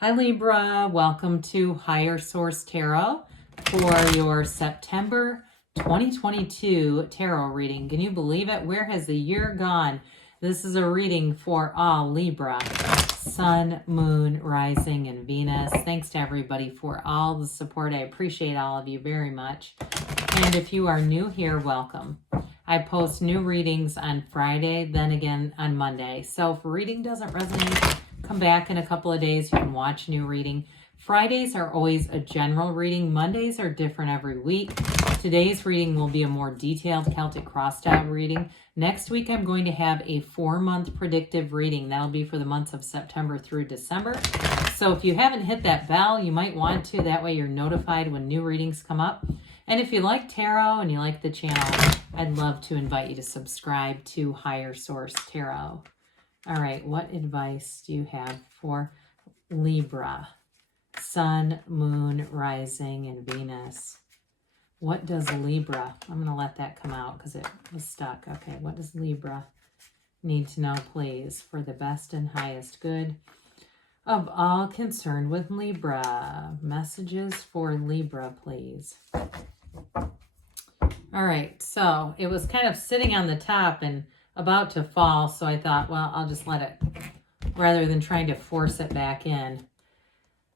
Hi Libra, welcome to Higher Source Tarot for your September 2022 tarot reading. Can you believe it? Where has the year gone? This is a reading for all Libra, Sun, Moon, Rising, and Venus. Thanks to everybody for all the support. I appreciate all of you very much. And if you are new here, welcome. I post new readings on Friday, then again on Monday. So if a reading doesn't resonate, come back in a couple of days. You can watch a new reading. Fridays are always a general reading. Mondays are different every week. Today's reading will be a more detailed Celtic cross-style reading. Next week, I'm going to have a 4-month predictive reading. That'll be for the months of September through December. So if you haven't hit that bell, you might want to. That way you're notified when new readings come up. And if you like tarot and you like the channel, I'd love to invite you to subscribe to Higher Source Tarot. All right, what advice do you have for Libra, Sun, Moon, Rising, and Venus? What does Libra, I'm going to let that come out because it was stuck. Okay, what does Libra need to know, please, for the best and highest good of all concerned with Libra? Messages for Libra, please. All right, so it was kind of sitting on the top and about to fall, so I thought, well, I'll just let it, rather than trying to force it back in.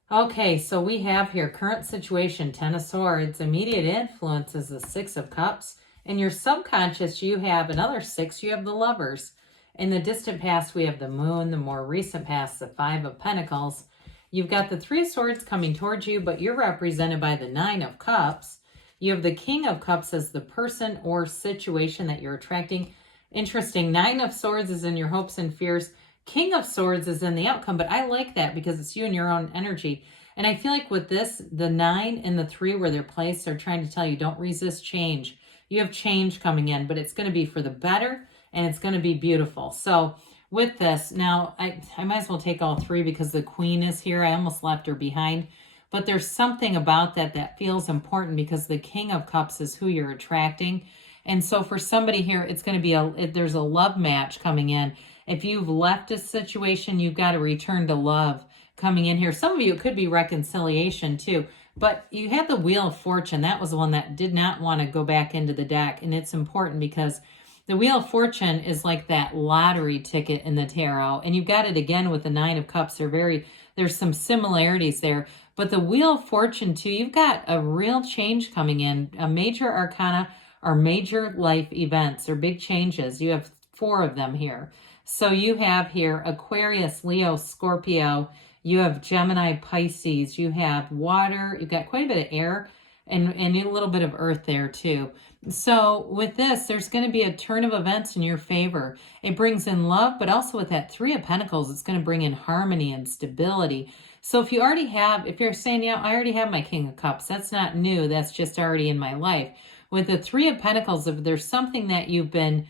Okay, so we have here current situation, 10 of Swords. Immediate influence is the 6 of Cups. In your subconscious, you have another 6. You have the Lovers. In the distant past, we have the Moon. The more recent past, the 5 of Pentacles. You've got the 3 of Swords coming towards you, but you're represented by the 9 of Cups. You have the King of Cups as the person or situation that you're attracting. Interesting. 9 of Swords is in your hopes and fears. King of Swords is in the outcome, but I like that because it's you and your own energy. And I feel like with this, the 9 and the 3 where they're placed are trying to tell you, don't resist change. You have change coming in, but it's going to be for the better and it's going to be beautiful. So with this, now I might as well take all 3 because the Queen is here. I almost left her behind. But there's something about that feels important because the King of Cups is who you're attracting. And so for somebody here, it's going to be there's a love match coming in. If you've left a situation, you've got to return to love coming in here. Some of you, it could be reconciliation too. But you had the Wheel of Fortune. That was the one that did not want to go back into the deck. And it's important because the Wheel of Fortune is like that lottery ticket in the tarot. And you've got it again with the 9 of Cups. There's some similarities there. But the Wheel of Fortune too, you've got a real change coming in. A major arcana are major life events or big changes. You have 4 of them here. So you have here Aquarius, Leo, Scorpio. You have Gemini, Pisces. You have water. You've got quite a bit of air and a little bit of earth there too. So with this, there's going to be a turn of events in your favor. It brings in love, but also with that 3 of Pentacles, it's going to bring in harmony and stability. So if you're saying, yeah, I already have my King of Cups, that's not new. That's just already in my life. With the 3 of Pentacles, if there's something that you've been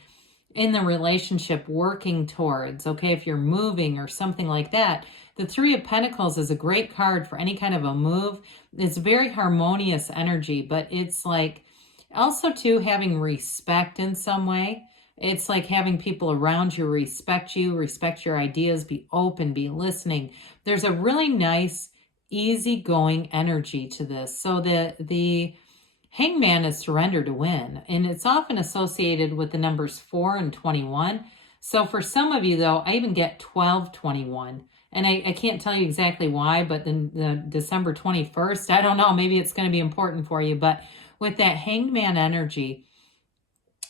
in the relationship working towards, okay, if you're moving or something like that, the 3 of Pentacles is a great card for any kind of a move. It's very harmonious energy, but it's like also too having respect in some way. It's like having people around you, respect your ideas, be open, be listening. There's a really nice, easygoing energy to this. So the Hangman is surrender to win, and it's often associated with the numbers 4 and 21. So for some of you, though, I even get 1221. And I can't tell you exactly why, but then the December 21st, I don't know, maybe it's going to be important for you. But with that Hangman energy,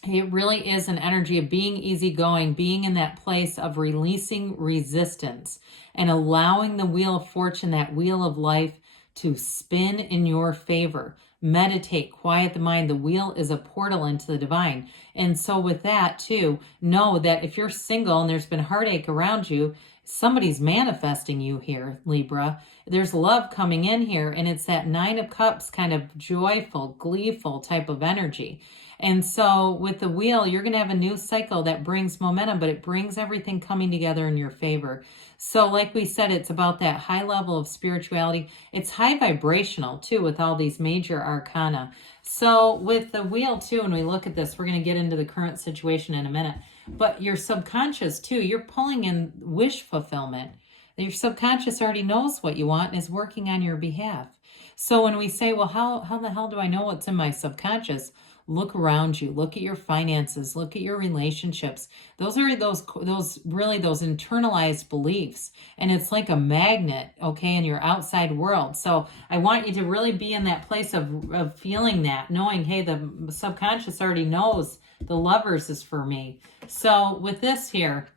it really is an energy of being easygoing, being in that place of releasing resistance and allowing the Wheel of Fortune, that wheel of life, to spin in your favor. Meditate, quiet the mind. The wheel is a portal into the divine. And so with that too, know that if you're single and there's been heartache around you, somebody's manifesting you here, Libra. There's love coming in here, and it's that 9 of Cups kind of joyful, gleeful type of energy. And so with the wheel, you're going to have a new cycle that brings momentum, but it brings everything coming together in your favor. So like we said, it's about that high level of spirituality. It's high vibrational too with all these major arcana. So with the wheel too, when we look at this, we're going to get into the current situation in a minute. But your subconscious too, you're pulling in wish fulfillment. Your subconscious already knows what you want and is working on your behalf. So when we say, well, how the hell do I know what's in my subconscious? Look around you, look at your finances, look at your relationships. Those are those internalized beliefs. And it's like a magnet, okay, in your outside world. So I want you to really be in that place of feeling that, knowing, hey, the subconscious already knows the Lovers is for me. So with this here,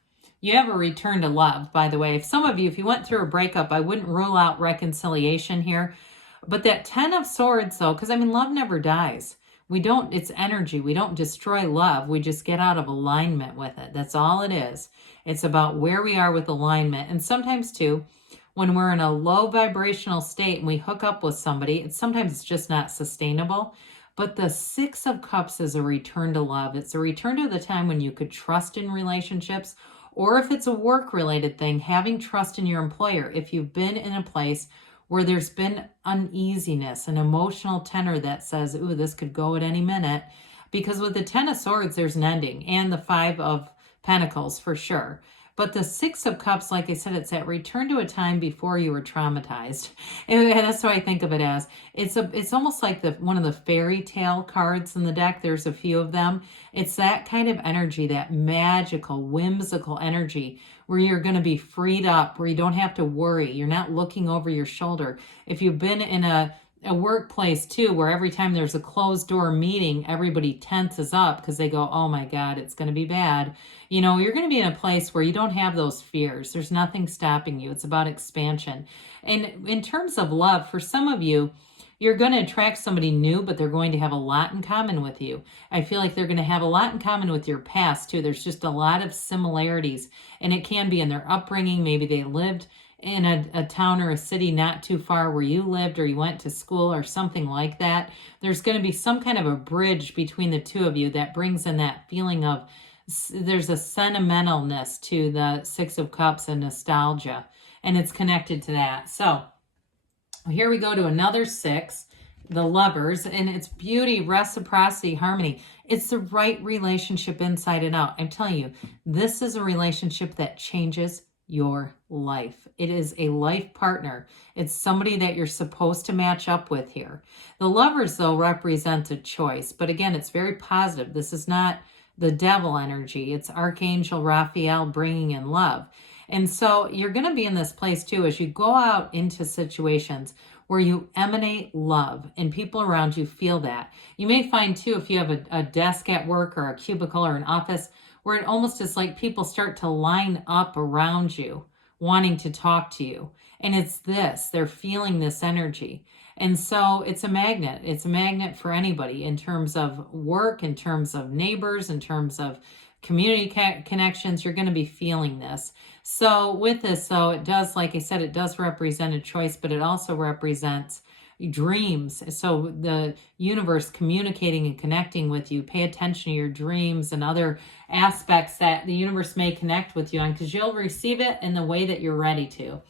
you have a return to love, by the way. If some of you, if you went through a breakup, I wouldn't rule out reconciliation here. But that 10 of Swords, though, because I mean, love never dies. It's energy. We don't destroy love. We just get out of alignment with it. That's all it is. It's about where we are with alignment. And sometimes too, when we're in a low vibrational state and we hook up with somebody, sometimes it's just not sustainable. But the 6 of Cups is a return to love. It's a return to the time when you could trust in relationships, or if it's a work-related thing, having trust in your employer. If you've been in a place where there's been uneasiness, an emotional tenor that says, ooh, this could go at any minute. Because with the 10 of Swords, there's an ending, and the 5 of Pentacles for sure. But the 6 of Cups, like I said, it's that return to a time before you were traumatized. And that's what I think of it as. It's almost like one of the fairy tale cards in the deck. There's a few of them. It's that kind of energy, that magical, whimsical energy where you're going to be freed up, where you don't have to worry. You're not looking over your shoulder. If you've been in a workplace too, where every time there's a closed door meeting, everybody tenses up because they go, oh my God, it's going to be bad. You know, you're going to be in a place where you don't have those fears. There's nothing stopping you. It's about expansion. And in terms of love, for some of you, you're going to attract somebody new, but they're going to have a lot in common with you. I feel like they're going to have a lot in common with your past too. There's just a lot of similarities, and it can be in their upbringing. Maybe they lived in a town or a city not too far where you lived, or you went to school or something like that. There's going to be some kind of a bridge between the two of you that brings in that feeling of, there's a sentimentalness to the 6 of Cups and nostalgia, and it's connected to that. So here we go to another 6, the Lovers, and it's beauty, reciprocity, harmony. It's the right relationship inside and out. I'm telling you, this is a relationship that changes your life. It is a life partner. It's somebody that you're supposed to match up with here. The Lovers, though, represents a choice, but again, it's very positive. This is not the devil energy. It's Archangel Raphael bringing in love. And so you're going to be in this place too as you go out into situations where you emanate love and people around you feel that. You may find too, if you have a desk at work or a cubicle or an office, where it almost is like people start to line up around you, wanting to talk to you. And it's this, they're feeling this energy. And so it's a magnet. It's a magnet for anybody in terms of work, in terms of neighbors, in terms of community connections. You're going to be feeling this. So with this, though, it does, like I said, it does represent a choice, but it also represents dreams. So the universe communicating and connecting with you. Pay attention to your dreams and other aspects that the universe may connect with you on, because you'll receive it in the way that you're ready to.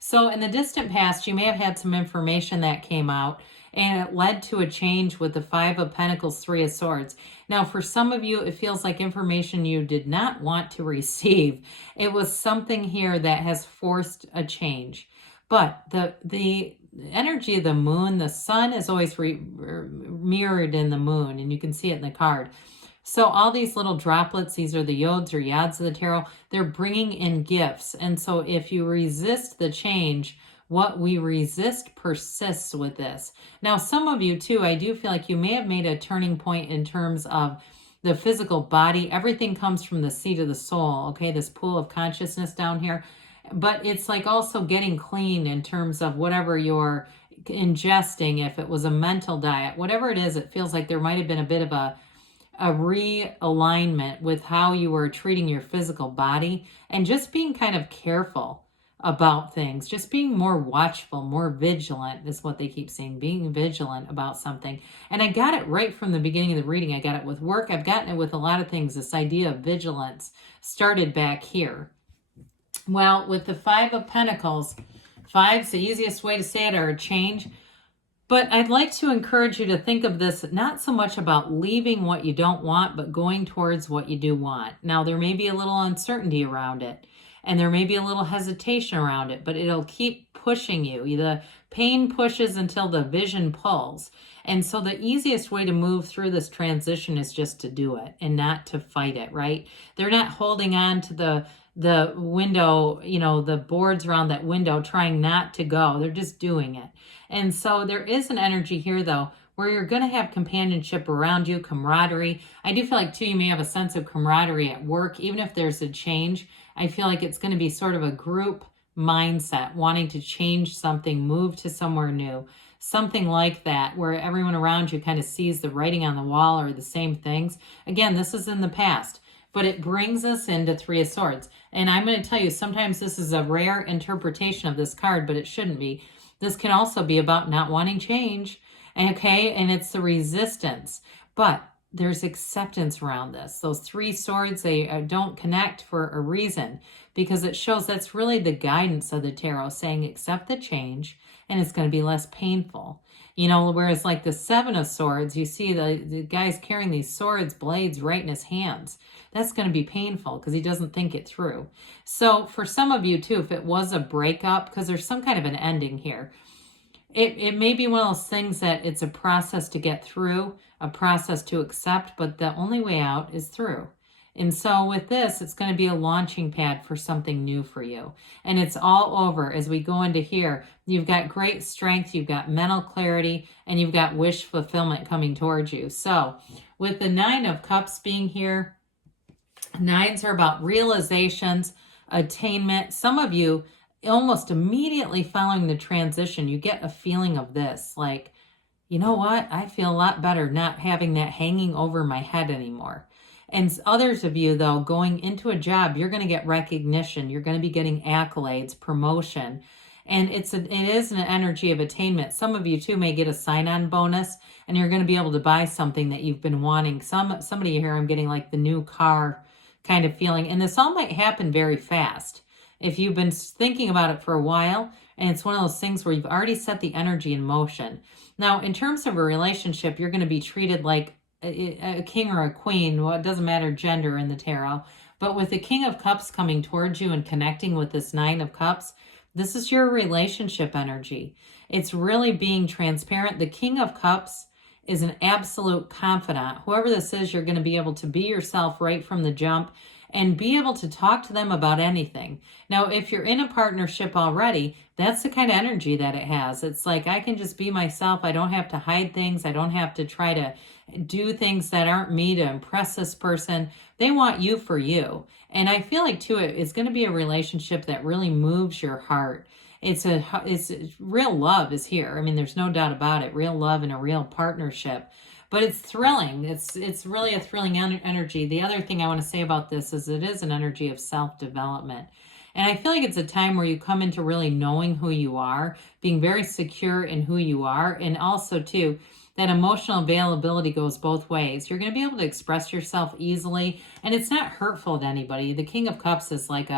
So in the distant past, you may have had some information that came out and it led to a change with the 5 of Pentacles, 3 of Swords. Now, for some of you, it feels like information you did not want to receive. It was something here that has forced a change. But the energy of the moon, the sun is always mirrored in the moon, and you can see it in the card. So all these little droplets, these are the yods or yads of the tarot, they're bringing in gifts. And so if you resist the change, what we resist persists with this. Now, some of you too, I do feel like you may have made a turning point in terms of the physical body. Everything comes from the seat of the soul, okay? This pool of consciousness down here. But it's like also getting clean in terms of whatever you're ingesting. If it was a mental diet, whatever it is, it feels like there might have been a bit of a realignment with how you were treating your physical body, and just being kind of careful about things, just being more watchful, more vigilant is what they keep saying, being vigilant about something. And I got it right from the beginning of the reading. I got it with work. I've gotten it with a lot of things. This idea of vigilance started back here. Well, with the 5 of Pentacles, 5's the easiest way to say it, or a change. But I'd like to encourage you to think of this not so much about leaving what you don't want, but going towards what you do want. Now, there may be a little uncertainty around it. and there may be a little hesitation around it, but it'll keep pushing you. The pain pushes until the vision pulls. And so the easiest way to move through this transition is just to do it and not to fight it, right? They're not holding on to the window, the boards around that window, trying not to go. They're just doing it. And so there is an energy here, though, where you're going to have companionship around you, camaraderie. I do feel like, too, you may have a sense of camaraderie at work. Even if there's a change, I feel like it's going to be sort of a group mindset, wanting to change something, move to somewhere new, something like that, where everyone around you kind of sees the writing on the wall or the same things. Again, this is in the past, but it brings us into Three of Swords. And I'm going to tell you, sometimes this is a rare interpretation of this card, but it shouldn't be. This can also be about not wanting change, okay? And it's the resistance. But there's acceptance around this. Those Three Swords, they don't connect for a reason, because it shows that's really the guidance of the tarot, saying accept the change and it's going to be less painful. Whereas like the Seven of Swords, you see the guy's carrying these swords, blades right in his hands. That's going to be painful because he doesn't think it through. So for some of you too, if it was a breakup, because there's some kind of an ending here, it may be one of those things that it's a process to get through, a process to accept, but the only way out is through. And so with this, it's going to be a launching pad for something new for you. And it's all over as we go into here. You've got great strength, you've got mental clarity, and you've got wish fulfillment coming towards you. So with the Nine of Cups being here, nines are about realizations, attainment. Some of you, almost immediately following the transition, you get a feeling of this, like, you know what? I feel a lot better not having that hanging over my head anymore. And others of you, though, going into a job, you're going to get recognition. You're going to be getting accolades, promotion. And it is an energy of attainment. Some of you, too, may get a sign-on bonus, and you're going to be able to buy something that you've been wanting. Somebody here, I'm getting like the new car kind of feeling. And this all might happen very fast. If you've been thinking about it for a while, and it's one of those things where you've already set the energy in motion. Now, in terms of a relationship, you're going to be treated like a king or a queen. Well, it doesn't matter gender in the tarot. But with the King of Cups coming towards you and connecting with this Nine of Cups, this is your relationship energy. It's really being transparent. The King of Cups is an absolute confidant. Whoever this is, you're going to be able to be yourself right from the jump and be able to talk to them about anything. Now, if you're in a partnership already, that's the kind of energy that it has. It's like, I can just be myself. I don't have to hide things. I don't have to try to do things that aren't me to impress this person. They want you for you. And I feel like, too, it's going to be a relationship that really moves your heart. It's real love is here. I mean, there's no doubt about it. Real love and a real partnership. But it's thrilling. It's really a thrilling energy. The other thing I want to say about this is it is an energy of self-development. And I feel like it's a time where you come into really knowing who you are, being very secure in who you are, and also, too, that emotional availability goes both ways. You're going to be able to express yourself easily, and it's not hurtful to anybody. The King of Cups is like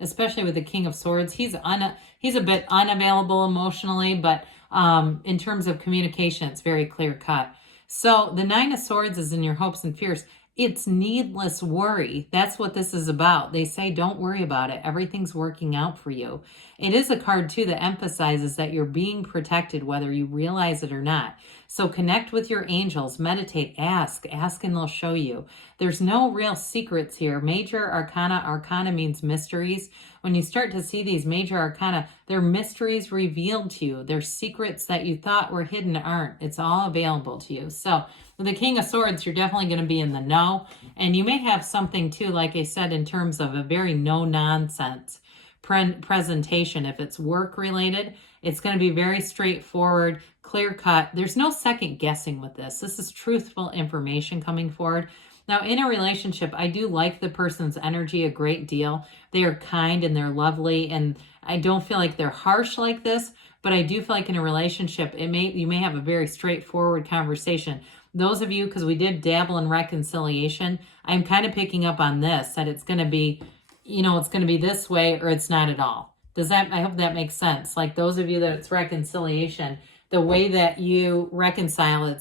especially with the King of Swords, he's a bit unavailable emotionally, but in terms of communication, it's very clear cut. So the Nine of Swords is in your hopes and fears. It's needless worry. That's what this is about. They say, don't worry about it. Everything's working out for you. It is a card, too, that emphasizes that you're being protected, whether you realize it or not. So connect with your angels, meditate, ask and they'll show you. There's no real secrets here. Major arcana means mysteries. When you start to see these major arcana, they're mysteries revealed to you. They're secrets that you thought were hidden aren't. It's all available to you. So with the King of Swords, you're definitely going to be in the know. And you may have something too, like I said, in terms of a very no-nonsense presentation. If it's work related, it's going to be very straightforward, clear cut. There's no second guessing with this. This is truthful information coming forward. Now, in a relationship, I do like the person's energy a great deal. They are kind and they're lovely, and I don't feel like they're harsh like this, but I do feel like in a relationship, you may have a very straightforward conversation. Those of you, because we did dabble in reconciliation, I'm kind of picking up on this, that it's going to be, it's going to be this way or it's not at all. I hope that makes sense. Like those of you that it's reconciliation, the way that you reconcile,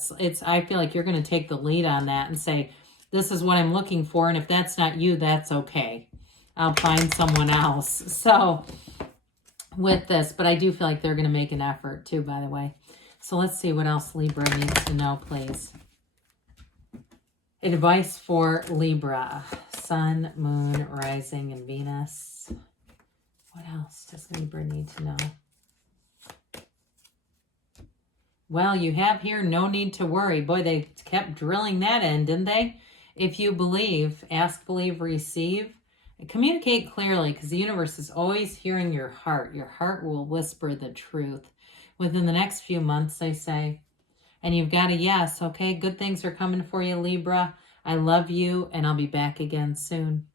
I feel like you're going to take the lead on that and say, this is what I'm looking for. And if that's not you, that's okay. I'll find someone else. So with this, but I do feel like they're going to make an effort too, by the way. So let's see what else Libra needs to know, please. Advice for Libra. Sun, Moon, Rising, and Venus. What else does Libra need to know? Well, you have here, no need to worry. Boy, they kept drilling that in, didn't they? If you believe, ask, believe, receive. And communicate clearly, because the universe is always hearing your heart. Your heart will whisper the truth within the next few months, they say. And you've got a yes, okay? Good things are coming for you, Libra. I love you, and I'll be back again soon.